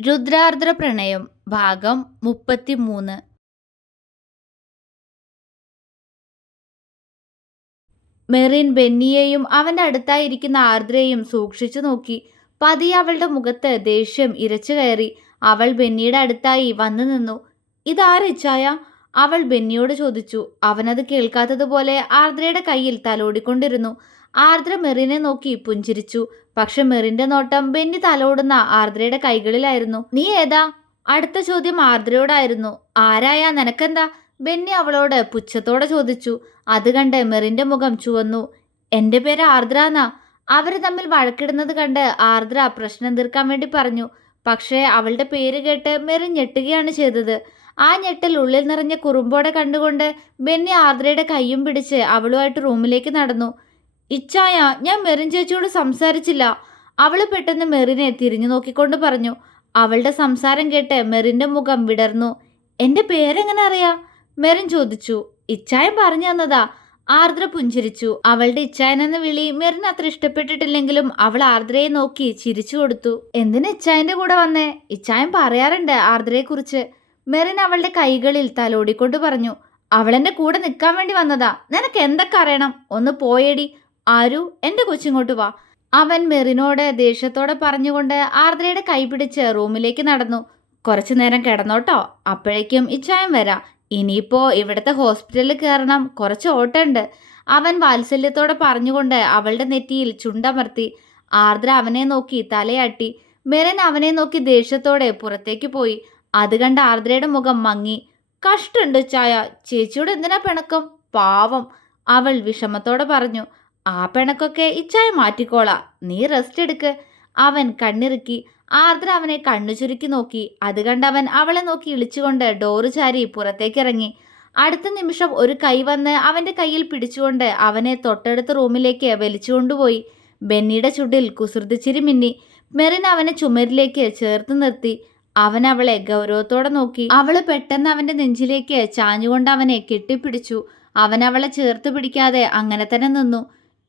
രുദ്രാർദ്ര പ്രണയം ഭാഗം 33. മെറിൻ ബെന്നിയെയും അവന്റെ അടുത്തായിരിക്കുന്ന ആർദ്രയെയും സൂക്ഷിച്ചു നോക്കി. പതിയെ അവളുടെ മുഖത്ത് ദേഷ്യം ഇരച്ചു കയറി. അവൾ ബെന്നിയുടെ അടുത്തായി വന്നു നിന്നു. ഇതാരിച്ചായ? അവൾ ബെന്നിയോട് ചോദിച്ചു. അവനത് കേൾക്കാത്തതുപോലെ ആർദ്രയുടെ കയ്യിൽ തലോടിക്കൊണ്ടിരുന്നു. ആർദ്ര മെറിനെ നോക്കി പുഞ്ചിരിച്ചു. പക്ഷെ മെറിന്റെ നോട്ടം ബെന്നി തലോടുന്ന ആർദ്രയുടെ കൈകളിലായിരുന്നു. നീ ഏതാ? അടുത്ത ചോദ്യം ആർദ്രയോടായിരുന്നു. ആരായാ നിനക്കെന്താ? ബെന്നി അവളോട് പുച്ഛത്തോടെ ചോദിച്ചു. അത് കണ്ട് മെറിന്റെ മുഖം ചുവന്നു. എന്റെ പേര് ആർദ്ര എന്നാ. അവര് തമ്മിൽ വഴക്കിടുന്നത് കണ്ട് ആർദ്ര പ്രശ്നം തീർക്കാൻ വേണ്ടി പറഞ്ഞു. പക്ഷേ അവളുടെ പേര് കേട്ട് മെറിൻ ഞെട്ടുകയാണ് ചെയ്തത്. ആ ഞെട്ടൽ ഉള്ളിൽ നിറഞ്ഞ കുറുമ്പോടെ കണ്ടുകൊണ്ട് ബെന്നി ആർദ്രയുടെ കൈയും പിടിച്ച് അവളുമായിട്ട് റൂമിലേക്ക് നടന്നു. ഇച്ചായ, ഞാൻ മെറിൻ ചേച്ചിയോട് സംസാരിച്ചില്ല. അവള് പെട്ടെന്ന് മെറിനെ തിരിഞ്ഞു നോക്കിക്കൊണ്ട് പറഞ്ഞു. അവളുടെ സംസാരം കേട്ട് മെറിന്റെ മുഖം വിടർന്നു. എന്റെ പേരെങ്ങനെ അറിയാ? മെറിൻ ചോദിച്ചു. ഇച്ചായൻ പറഞ്ഞു തന്നതാ. ആർദ്ര പുഞ്ചിരിച്ചു. അവളുടെ ഇച്ചായൻ എന്ന വിളി മെറിൻ അത്ര ഇഷ്ടപ്പെട്ടിട്ടില്ലെങ്കിലും അവൾ ആർദ്രയെ നോക്കി ചിരിച്ചു കൊടുത്തു. എന്തിനാ ഇച്ചായന്റെ കൂടെ വന്നേ? ഇച്ചായൻ പറയാറുണ്ട് ആർദ്രയെ കുറിച്ച്. മെറിൻ അവളുടെ കൈകളിൽ തലോടിക്കൊണ്ട് പറഞ്ഞു. അവളെന്റെ കൂടെ നിൽക്കാൻ വേണ്ടി വന്നതാ. നിനക്ക് എന്തൊക്കെ അറിയണം? ഒന്ന് പോയേടി. ആരു, എന്റെ കൊച്ചിങ്ങോട്ട് വാ. അവൻ മെറിനോട് ദേഷ്യത്തോടെ പറഞ്ഞുകൊണ്ട് ആർദ്രയുടെ കൈ പിടിച്ച് റൂമിലേക്ക് നടന്നു. കുറച്ചു നേരം കിടന്നോട്ടോ, അപ്പോഴേക്കും ഇച്ചായം വരാം. ഇനിയിപ്പോ ഇവിടുത്തെ ഹോസ്പിറ്റലിൽ കയറണം, കുറച്ച് ഓട്ടമുണ്ട്. അവൻ വാത്സല്യത്തോടെ പറഞ്ഞുകൊണ്ട് അവളുടെ നെറ്റിയിൽ ചുണ്ടമർത്തി. ആർദ്ര അവനെ നോക്കി തലയാട്ടി. മെറിൻ അവനെ നോക്കി ദേഷ്യത്തോടെ പുറത്തേക്ക് പോയി. അത് കണ്ട് ആർദ്രയുടെ മുഖം മങ്ങി. കഷ്ടുണ്ട് ചായ. ചേച്ചിയോട് എന്തിനാ പിണക്കം? പാവം, അവൾ വിഷമത്തോടെ പറഞ്ഞു. ആ പിണക്കൊക്കെ ഇച്ചായ മാറ്റിക്കോളാ, നീ റെസ്റ്റ് എടുക്ക്. അവൻ കണ്ണിറുക്കി. ആർദ്ര അവനെ കണ്ണു ചുരുക്കി നോക്കി. അത് കണ്ടവൻ അവളെ നോക്കി ഇളിച്ചുകൊണ്ട് ഡോറ് ചാരി പുറത്തേക്കിറങ്ങി. അടുത്ത നിമിഷം ഒരു കൈ വന്ന് അവന്റെ കയ്യിൽ പിടിച്ചുകൊണ്ട് അവനെ തൊട്ടടുത്ത റൂമിലേക്ക് വലിച്ചുകൊണ്ടുപോയി. ബെന്നിയുടെ ചുണ്ടിൽ കുസൃതിച്ചിരി മിന്നി. മെറിൻ അവനെ ചുമരിലേക്ക് ചേർത്ത് നിർത്തി. അവൻ അവളെ ഗൗരവത്തോടെ നോക്കി. അവള് പെട്ടെന്ന് അവന്റെ നെഞ്ചിലേക്ക് ചാഞ്ഞുകൊണ്ട് അവനെ കെട്ടിപ്പിടിച്ചു. അവൻ അവളെ ചേർത്ത് പിടിക്കാതെ അങ്ങനെ തന്നെ നിന്നു.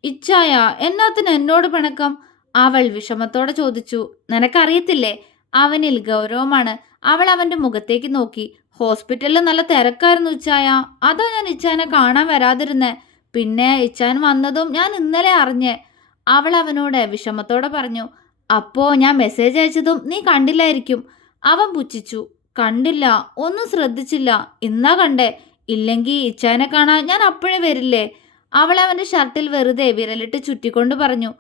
ഇച്ചായ, എന്നാത്തിന് എന്നോട് പിണക്കം? അവൾ വിഷമത്തോടെ ചോദിച്ചു. നിനക്കറിയത്തില്ലേ? അവനിൽ ഗൗരവമാണ്. അവൾ അവന്റെ മുഖത്തേക്ക് നോക്കി. ഹോസ്പിറ്റലിൽ നല്ല തിരക്കായിരുന്നു ഇച്ചായ. അതാ ഞാൻ ഇച്ചാനെ കാണാൻ വരാതിരുന്നേ. പിന്നെ ഇച്ചാൻ വന്നതും ഞാൻ ഇന്നലെ അറിഞ്ഞേ. അവൾ അവനോട് വിഷമത്തോടെ പറഞ്ഞു. അപ്പോ ഞാൻ മെസ്സേജ് അയച്ചതും നീ കണ്ടില്ലായിരിക്കും. അവൻ പുച്ഛിച്ചു. കണ്ടില്ല, ഒന്നും ശ്രദ്ധിച്ചില്ല. ഇന്നാ കണ്ടേ. ഇല്ലെങ്കിൽ ഇച്ചാനെ കാണാൻ ഞാൻ അപ്പോഴേ വരില്ലേ. അവൾ അവന്റെ ഷർട്ടിൽ വെറുതെ വിരലിട്ട് ചുറ്റിക്കൊണ്ട് പറഞ്ഞു.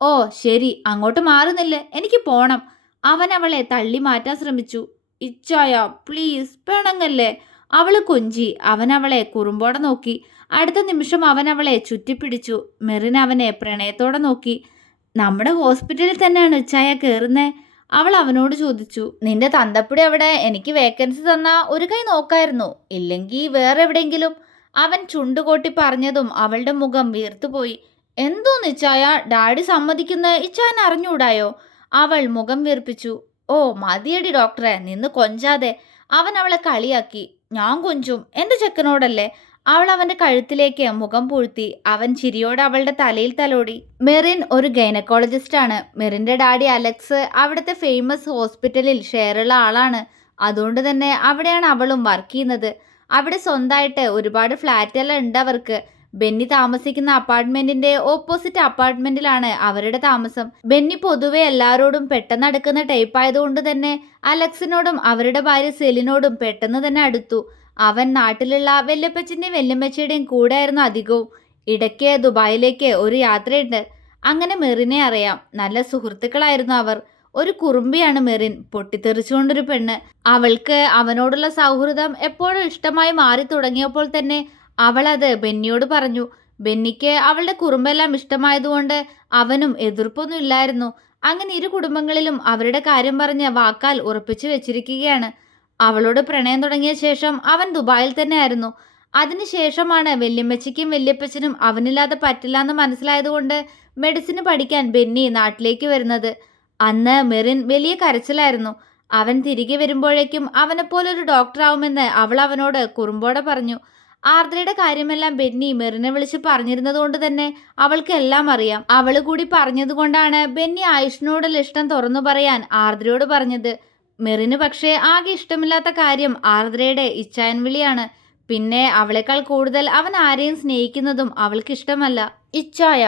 ഓ ശരി, അങ്ങോട്ട് മാറുന്നില്ലേ, എനിക്ക് പോണം. അവൻ അവളെ തള്ളി മാറ്റാൻ ശ്രമിച്ചു. ഇച്ചായ പ്ലീസ്, പിണങ്ങല്ലേ. അവള് കൊഞ്ചി. അവൻ അവളെ കുറുമ്പോടെ നോക്കി. അടുത്ത നിമിഷം അവൻ അവളെ ചുറ്റിപ്പിടിച്ചു. മെറിൻ അവനെ പ്രണയത്തോടെ നോക്കി. നമ്മുടെ ഹോസ്പിറ്റലിൽ തന്നെയാണ് ഇച്ചായ കയറുന്നേ? അവൾ അവനോട് ചോദിച്ചു. നിന്റെ തന്തപ്പടി അവിടെ എനിക്ക് വേക്കൻസി തന്നാ ഒരു കൈ നോക്കായിരുന്നു, ഇല്ലെങ്കിൽ വേറെ എവിടെയെങ്കിലും. അവൻ ചുണ്ടുകൊട്ടി പറഞ്ഞതും അവളുടെ മുഖം വീർത്തുപോയി. എന്തോന്ന് ഇച്ചായ, ഡാഡി സമ്മതിക്കുന്ന ഇച്ചാൻ അറിഞ്ഞൂടായോ? അവൾ മുഖം വീർപ്പിച്ചു. ഓ മതിയടി ഡോക്ടറെ, നിന്ന് കൊഞ്ചാതെ. അവൻ അവളെ കളിയാക്കി. ഞാൻ കൊഞ്ചും, എന്റെ ചെക്കനോടല്ലേ. അവൾ അവന്റെ കഴുത്തിലേക്ക് മുഖം പൂഴ്ത്തി. അവൻ ചിരിയോടെ അവളുടെ തലയിൽ തലോടി. മെറിൻ ഒരു ഗൈനക്കോളജിസ്റ്റ് ആണ്. മെറിന്റെ ഡാഡി അലക്സ് അവിടുത്തെ ഫേമസ് ഹോസ്പിറ്റലിൽ ഷെയറുള്ള ആളാണ്. അതുകൊണ്ട് തന്നെ അവിടെയാണ് അവളും വർക്ക് ചെയ്യുന്നത്. അവിടെ സ്വന്തമായിട്ട് ഒരുപാട് ഫ്ലാറ്റെല്ലാം ഉണ്ട് അവർക്ക്. ബെന്നി താമസിക്കുന്ന അപ്പാർട്ട്മെന്റിന്റെ ഓപ്പോസിറ്റ് അപ്പാർട്ട്മെന്റിലാണ് അവരുടെ താമസം. ബെന്നി പൊതുവെ എല്ലാവരോടും പെട്ടെന്ന് അടുക്കുന്ന ടൈപ്പ് ആയതുകൊണ്ട് തന്നെ അലക്സിനോടും അവരുടെ ഭാര്യ സെലിനോടും പെട്ടെന്ന് തന്നെ അടുത്തു. അവൻ നാട്ടിലുള്ള വല്യപ്പച്ചന്റെയും വല്യമ്മച്ചയുടെയും കൂടെ ആയിരുന്നു അധികവും. ഇടയ്ക്ക് ദുബായിലേക്ക് ഒരു യാത്രയുണ്ട്. അങ്ങനെ മെറിനെ അറിയാം. നല്ല സുഹൃത്തുക്കളായിരുന്നു അവർ. ഒരു കുറുമ്പിയാണ് മെറിൻ, പൊട്ടിത്തെറിച്ചുകൊണ്ടൊരു പെണ്ണ്. അവൾക്ക് അവനോടുള്ള സൗഹൃദം എപ്പോഴും ഇഷ്ടമായി മാറി തുടങ്ങിയപ്പോൾ തന്നെ അവൾ അത് ബെന്നിയോട് പറഞ്ഞു. ബെന്നിക്ക് അവളുടെ കുറുമ്പെല്ലാം ഇഷ്ടമായതുകൊണ്ട് അവനും എതിർപ്പൊന്നും ഇല്ലായിരുന്നു. അങ്ങനെ ഇരു കുടുംബങ്ങളിലും അവരുടെ കാര്യം പറഞ്ഞ് വാക്കാൽ ഉറപ്പിച്ചു വെച്ചിരിക്കുകയാണ്. അവളോട് പ്രണയം തുടങ്ങിയ ശേഷം അവൻ ദുബായിൽ തന്നെ ആയിരുന്നു. അതിനുശേഷമാണ് വല്യമ്മച്ചിക്കും വല്യപ്പച്ചനും അവനില്ലാതെ പറ്റില്ല എന്ന് മനസ്സിലായതുകൊണ്ട് മെഡിസിന് പഠിക്കാൻ ബെന്നി നാട്ടിലേക്ക് വരുന്നത്. അന്ന് മെറിൻ വലിയ കരച്ചിലായിരുന്നു. അവൻ തിരികെ വരുമ്പോഴേക്കും അവനെപ്പോലൊരു ഡോക്ടറാവുമെന്ന് അവൾ അവനോട് കുറുമ്പോടെ പറഞ്ഞു. ആർദ്രയുടെ കാര്യമെല്ലാം ബെന്നി മെറിനെ വിളിച്ച് പറഞ്ഞിരുന്നത് കൊണ്ട് തന്നെ അവൾക്ക് എല്ലാം അറിയാം. അവള് കൂടി പറഞ്ഞതുകൊണ്ടാണ് ബെന്നി ആയുഷിനോടുള്ള ഇഷ്ടം തുറന്നു പറയാൻ ആർദ്രയോട് പറഞ്ഞത്. മെറിന് പക്ഷേ ആകെ ഇഷ്ടമില്ലാത്ത കാര്യം ആർദ്രയുടെ ഇച്ചായൻ വിളിയാണ്. പിന്നെ അവളെക്കാൾ കൂടുതൽ അവൻ ആരെയും സ്നേഹിക്കുന്നതും അവൾക്ക് ഇഷ്ടമല്ല. ഇച്ചായ,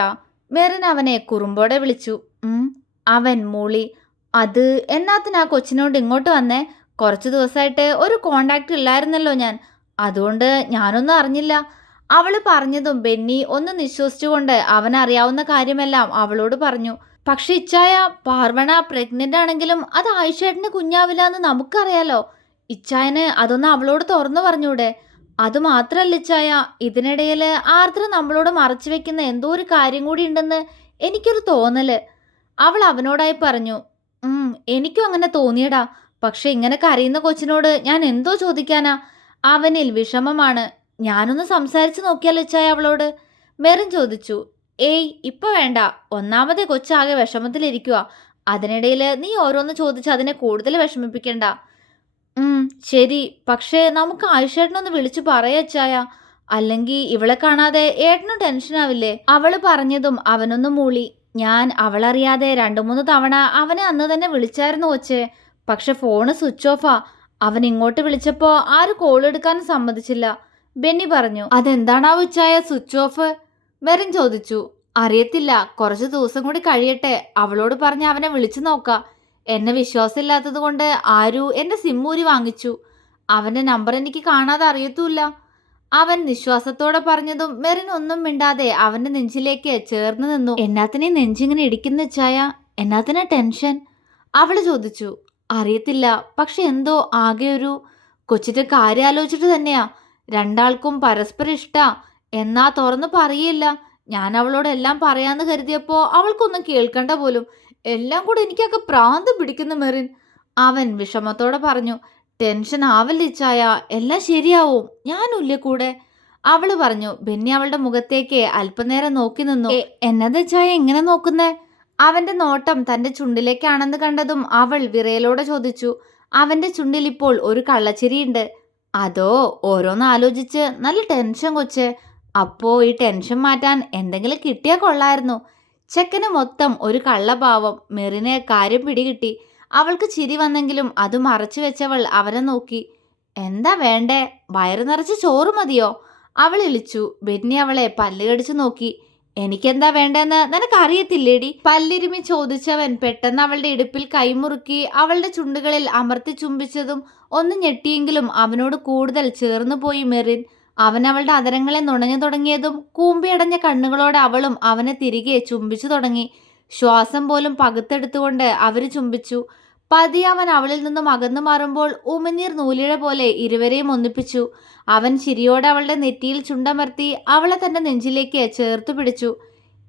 മെറിൻ അവനെ കുറുമ്പോടെ വിളിച്ചു. അവൻ മൂളി. അത് എന്നാത്തിനാ കൊച്ചിനോട് ഇങ്ങോട്ട് വന്നേ? കുറച്ചു ദിവസമായിട്ട് ഒരു കോണ്ടാക്ട് ഇല്ലായിരുന്നല്ലോ ഞാൻ, അതുകൊണ്ട് ഞാനൊന്നും അറിഞ്ഞില്ല. അവള് പറഞ്ഞതും ബെന്നി ഒന്ന് നിശ്വസിച്ചുകൊണ്ട് അവനറിയാവുന്ന കാര്യമെല്ലാം അവളോട് പറഞ്ഞു. പക്ഷെ ഇച്ചായ, പാർവണ പ്രഗ്നന്റ് ആണെങ്കിലും അത് ആയിഷേട്ടന് കുഞ്ഞാവില്ല എന്ന് നമുക്കറിയാലോ. ഇച്ചായന് അതൊന്ന് അവളോട് തുറന്നു പറഞ്ഞൂടെ? അത് മാത്രല്ല ഇച്ചായ, ഇതിനിടയിൽ ആർദ്ര നമ്മളോട് മറച്ചു വെക്കുന്ന എന്തോ ഒരു കാര്യം കൂടി ഉണ്ടെന്ന് എനിക്കൊരു തോന്നല്. അവൾ അവനോടായി പറഞ്ഞു. എനിക്കും അങ്ങനെ തോന്നിയടാ. പക്ഷെ ഇങ്ങനെ കരയുന്ന കൊച്ചിനോട് ഞാൻ എന്തോ ചോദിക്കാനാ? അവനിൽ വിഷമമാണ്. ഞാനൊന്ന് സംസാരിച്ചു നോക്കിയാലോ ഇച്ചായ അവളോട്? മെറിൻ ചോദിച്ചു. ഏയ്, ഇപ്പൊ വേണ്ട. ഒന്നാമതേ കൊച്ചാകെ വിഷമത്തിലിരിക്കുക. അതിനിടയിൽ നീ ഓരോന്ന് ചോദിച്ച് അതിനെ കൂടുതൽ വിഷമിപ്പിക്കണ്ട. ശരി, പക്ഷേ നമുക്ക് ആയിഷേട്ടനൊന്ന് വിളിച്ചു പറയാച്ചായ. അല്ലെങ്കിൽ ഇവളെ കാണാതെ ഏട്ടനും ടെൻഷനാവില്ലേ? അവള് പറഞ്ഞതും അവനൊന്ന് മൂളി. ഞാൻ അവളറിയാതെ 2-3 തവണ അവനെ അന്ന് തന്നെ വിളിച്ചായിരുന്നു കൊച്ചേ. പക്ഷെ ഫോണ് സ്വിച്ച് ഓഫാ. അവൻ ഇങ്ങോട്ട് വിളിച്ചപ്പോ ആരും കോൾ എടുക്കാനും സമ്മതിച്ചില്ല. ബെന്നി പറഞ്ഞു. അതെന്താണാവോ ഇച്ചായ സ്വിച്ച് ഓഫ്? മെറിൻ ചോദിച്ചു. അറിയത്തില്ല, കുറച്ച് ദിവസം കൂടി കഴിയട്ടെ. അവളോട് പറഞ്ഞ് അവനെ വിളിച്ചു നോക്കാം. എന്നെ വിശ്വാസമില്ലാത്തത് കൊണ്ട് ആരു എന്റെ സിമ്മൂരി വാങ്ങിച്ചു. അവന്റെ നമ്പർ എനിക്ക് കാണാതെ അറിയത്തുമില്ല. അവൻ നിശ്വാസത്തോടെ പറഞ്ഞതും മെറിൻ ഒന്നും മിണ്ടാതെ അവന്റെ നെഞ്ചിലേക്ക് ചേർന്ന് നിന്നു. എന്നാത്തിനെ നെഞ്ചിങ്ങനെ ഇടിക്കുന്ന ചായ? എന്നാത്തിനാ ടെൻഷൻ? അവള് ചോദിച്ചു. അറിയത്തില്ല, പക്ഷെ എന്തോ ആകെ ഒരു കൊച്ചിന്റെ കാര്യം ആലോചിച്ചിട്ട് തന്നെയാ. രണ്ടാൾക്കും പരസ്പരം ഇഷ്ടാ, എന്നാ തുറന്നു പറയില്ല. ഞാൻ അവളോട് എല്ലാം പറയാന്ന് കരുതിയപ്പോ അവൾക്കൊന്നും കേൾക്കണ്ട പോലും. എല്ലാം കൂടെ എനിക്കൊക്കെ പ്രാന്ത് പിടിക്കുന്നു മെറിൻ. അവൻ വിഷമത്തോടെ പറഞ്ഞു. ടെൻഷൻ ആവല്ലിച്ചായ, എല്ലാം ശരിയാവും. ഞാനുല്ലേ കൂടെ? അവള് പറഞ്ഞു. ബെന്നി അവളുടെ മുഖത്തേക്ക് അല്പനേരം നോക്കി നിന്നു. എന്നത് ചായ എങ്ങനെ നോക്കുന്നേ? അവന്റെ നോട്ടം തന്റെ ചുണ്ടിലേക്കാണെന്ന് കണ്ടതും അവൾ വിറയലോടെ ചോദിച്ചു. അവന്റെ ചുണ്ടിൽ ഇപ്പോൾ ഒരു കള്ളച്ചിരിയുണ്ട്. അതോ ഓരോന്ന് ആലോചിച്ച് നല്ല ടെൻഷൻ കൊച്ചേ. അപ്പോ ഈ ടെൻഷൻ മാറ്റാൻ എന്തെങ്കിലും കിട്ടിയാ കൊള്ളായിരുന്നു. ചെക്കന് മൊത്തം ഒരു കള്ളഭാവം. മെറിന് കാര്യം പിടികിട്ടി. അവൾക്ക് ചിരി വന്നെങ്കിലും അത് മറച്ചു വെച്ചവൾ അവനെ നോക്കി. എന്താ വേണ്ടേ? വയറു നിറച്ച് ചോറ് മതിയോ? അവൾ ഇളിച്ചു. ബെന്നി അവളെ പല്ല് കടിച്ചു നോക്കി. എനിക്കെന്താ വേണ്ടെന്ന് നിനക്കറിയത്തില്ലേടി? പല്ലിരുമി ചോദിച്ചവൻ പെട്ടെന്ന് അവളുടെ ഇടുപ്പിൽ കൈമുറുക്കി അവളുടെ ചുണ്ടുകളിൽ അമർത്തി ചുംബിച്ചതും ഒന്ന് ഞെട്ടിയെങ്കിലും അവനോട് കൂടുതൽ ചേർന്നു പോയി മെറിൻ. അവൻ അവളുടെ അതരങ്ങളെ നുണഞ്ഞു തുടങ്ങിയതും കൂമ്പിയടഞ്ഞ കണ്ണുകളോടെ അവളും അവനെ തിരികെ ചുംബിച്ചു തുടങ്ങി. ശ്വാസം പോലും പകുത്തെടുത്തുകൊണ്ട് അവര് ചുംബിച്ചു. പതിയെ അവൻ അവളിൽ നിന്നും അകന്നു മാറുമ്പോൾ ഉമിനീർ നൂലിഴ പോലെ ഇരുവരെയും ഒന്നിപ്പിച്ചു. അവൻ ചിരിയോടെ അവളുടെ നെറ്റിയിൽ ചുണ്ടമർത്തി അവളെ തന്റെ നെഞ്ചിലേക്ക് ചേർത്തു പിടിച്ചു.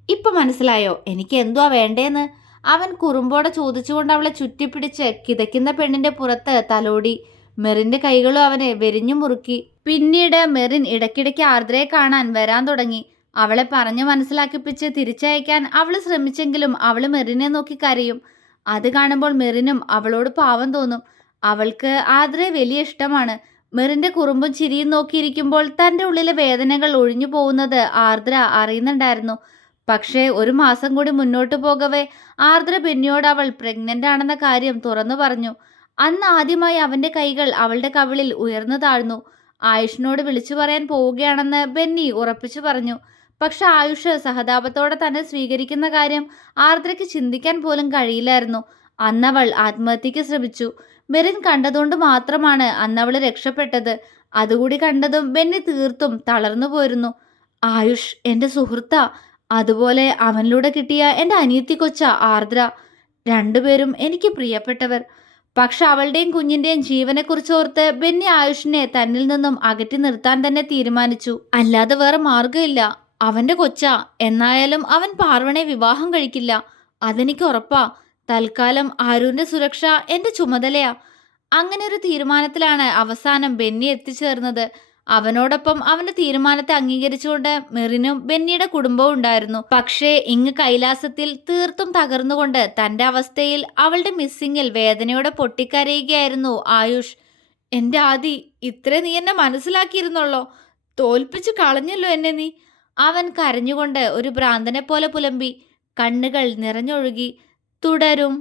ഇപ്പൊ മനസ്സിലായോ എനിക്ക് എന്തുവാ വേണ്ടേന്ന്? അവൻ കുറുമ്പോടെ ചോദിച്ചുകൊണ്ട് അവളെ ചുറ്റിപ്പിടിച്ച് കിതയ്ക്കുന്ന പെണ്ണിന്റെ പുറത്ത് തലോടി. മെറിന്റെ കൈകളും അവനെ വെരിഞ്ഞു മുറുക്കി. പിന്നീട് മെറിൻ ഇടയ്ക്കിടയ്ക്ക് ആർദ്രയെ കാണാൻ വരാൻ തുടങ്ങി. അവളെ പറഞ്ഞു മനസ്സിലാക്കിപ്പിച്ച് തിരിച്ചയക്കാൻ അവള് ശ്രമിച്ചെങ്കിലും അവള് മെറിനെ നോക്കി കരയും. അത് കാണുമ്പോൾ മെറിനും അവളോട് പാവം തോന്നും. അവൾക്ക് ആർദ്രയെ വലിയ ഇഷ്ടമാണ്. മെറിന്റെ കുറുമ്പും ചിരിയും നോക്കിയിരിക്കുമ്പോൾ തൻ്റെ ഉള്ളിലെ വേദനകൾ ഒഴിഞ്ഞു പോകുന്നത് ആർദ്ര അറിയുന്നുണ്ടായിരുന്നു. പക്ഷേ 1 മാസം കൂടി മുന്നോട്ട് പോകവേ ആർദ്ര ബെന്നിയോട് അവൾ പ്രഗ്നന്റ് ആണെന്ന കാര്യം തുറന്നു പറഞ്ഞു. അന്ന് ആദ്യമായി അവന്റെ കൈകൾ അവളുടെ കവിളിൽ ഉയർന്നു താഴ്ന്നു. ആയുഷിനോട് വിളിച്ചു പറയാൻ പോവുകയാണെന്ന് ബെന്നി ഉറപ്പിച്ചു പറഞ്ഞു. പക്ഷെ ആയുഷ് സഹതാപത്തോടെ തന്നെ സ്വീകരിക്കുന്ന കാര്യം ആർദ്രയ്ക്ക് ചിന്തിക്കാൻ പോലും കഴിയില്ലായിരുന്നു. അന്നവൾ ആത്മഹത്യക്ക് ശ്രമിച്ചു. മെറിൻ കണ്ടതുകൊണ്ട് മാത്രമാണ് അന്നവള് രക്ഷപ്പെട്ടത്. അതുകൂടി കണ്ടതും ബെന്നി തീർത്തും തളർന്നു പോയിരുന്നു. ആയുഷ് എൻ്റെ സുഹൃത്താ. അതുപോലെ അവനിലൂടെ കിട്ടിയ എൻ്റെ അനിയത്തി കൊച്ച ആർദ്ര. രണ്ടുപേരും എനിക്ക് പ്രിയപ്പെട്ടവർ. പക്ഷെ അവളുടെയും കുഞ്ഞിന്റെയും ജീവനെക്കുറിച്ചോർത്ത് ബെന്നി ആയുഷിനെ തന്നിൽ നിന്നും അകറ്റി നിർത്താൻ തന്നെ തീരുമാനിച്ചു. അല്ലാതെ വേറെ മാർഗമില്ല. അവന്റെ കൊച്ചാ. എന്നായാലും അവൻ പാർവണയെ വിവാഹം കഴിക്കില്ല. അതെനിക്ക് ഉറപ്പാ. തൽക്കാലം ആരുവിന്റെ സുരക്ഷ എന്റെ ചുമതലയാ. അങ്ങനെ ഒരു തീരുമാനത്തിലാണ് അവസാനം ബെന്നി എത്തിച്ചേർന്നത്. അവനോടൊപ്പം അവന്റെ തീരുമാനത്തെ അംഗീകരിച്ചുകൊണ്ട് മെറിനും ബെന്നിയുടെ കുടുംബവും ഉണ്ടായിരുന്നു. പക്ഷേ ഇങ്ങ് കൈലാസത്തിൽ തീർത്തും തകർന്നുകൊണ്ട് തന്റെ അവസ്ഥയിൽ അവളുടെ മിസ്സിങ്ങിൽ വേദനയോടെ പൊട്ടിക്കരയുകയായിരുന്നു ആയുഷ്. എൻ്റെ ആദി, ഇത്രേ നീ എന്നെ മനസ്സിലാക്കിയിരുന്നുള്ളോ? തോൽപ്പിച്ചു കളഞ്ഞല്ലോ എന്നെ നീ. അവൻ കരഞ്ഞുകൊണ്ട് ഒരു ഭ്രാന്തനെ പോലെ പുലമ്പി. കണ്ണുകൾ നിറഞ്ഞൊഴുകി. തുടരും.